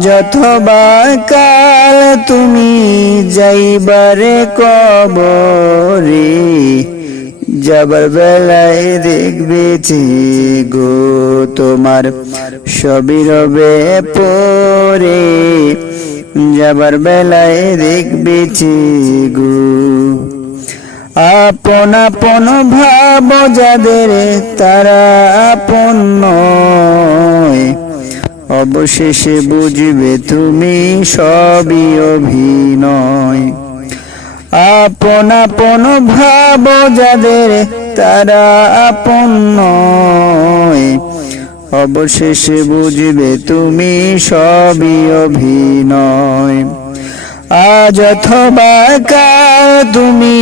যথবা কাল তুমি যাইবারে কবরে, যাবার বেলায় দেখবেছি গো তোমার সবই রবে পরে, যাবার বেলায় দেখবেছি গো আপন আপন ভাব যাদের তারা আপন অবশেষে বুঝবে তুমি সবই অভিনয়। আপন আপন ভাব যাদের তারা আপন অবশেষে বুঝবে তুমি সবই অভিনয়। আজ অথবা কাল তুমি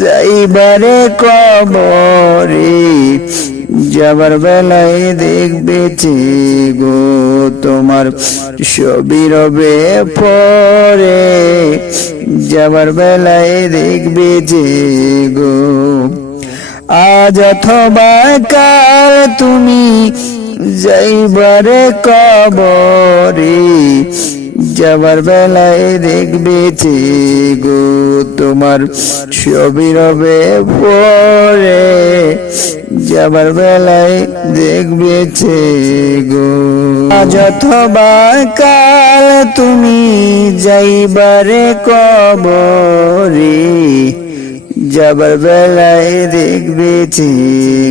যাইবারে কবরে, যাবার বেলায় দেখবে গো তোমার ছবি রবে পরে, যাবার বেলায় দেখবে গো আজ অথবা কাল তুমি যাইবারে কবরে যাবার বেলায় দেখবে গো তোমার ছবি রবে পরে। যাবার বেলায় দেখবে গো আজ কাল তুমি যাইবারে কবরে। যাবার বেলায় দেখবে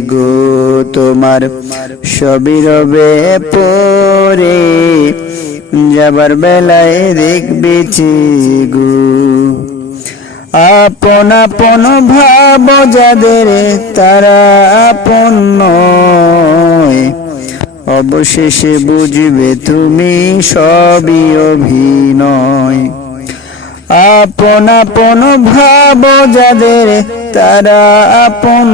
গো তোমার সবই রবে পরে। যাবার বেলায় দেখবে গো। আপন আপন ভাব যাদের তারা আপন অবশেষে বুঝবে তুমি সবই অভিনয়। আপন আপন ভাব যাদের, তারা আপন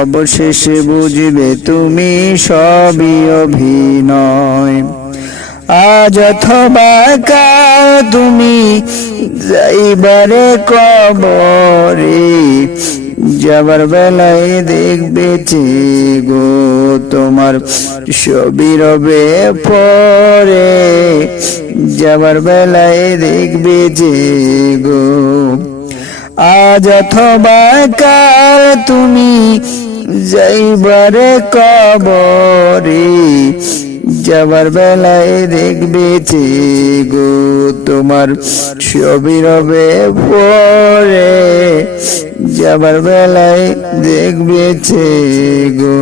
অবশেষে বুঝবে তুমি সবই অভিনয়। আজ অথবা কাল তুমি যাইবারে কবরে যাবার বেলায় দেখবে গো, তোমার ছবি রবে পরে। যাবার বেলায় দেখবে গো, আজ অথবা কাল তুমি যাইবারে কবরে। যাবার বেলায় দেখবে গো, তোমার ছবি রবে পরে। যাবার বেলায় দেখবে গো